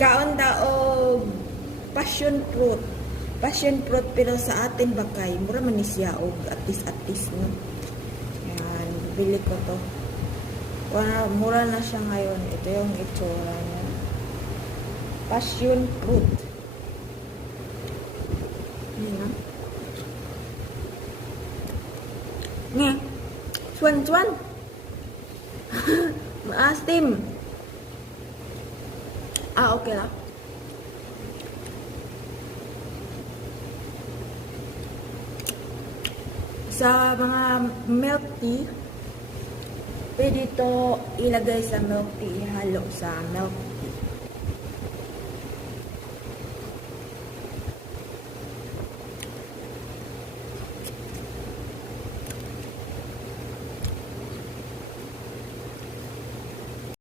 Kaon daog passion fruit. Passion fruit pero sa atin bakay mura man ni siya og atis-atis no. Yan, bili ko to. Mura na siya ngayon. Ito yung itsura niya. Passion fruit. Ayan. Nghe. Chuan. Maasim. Okay lang. Sa mga milk tea, pwede ito ilagay sa milk tea, ihalo sa milk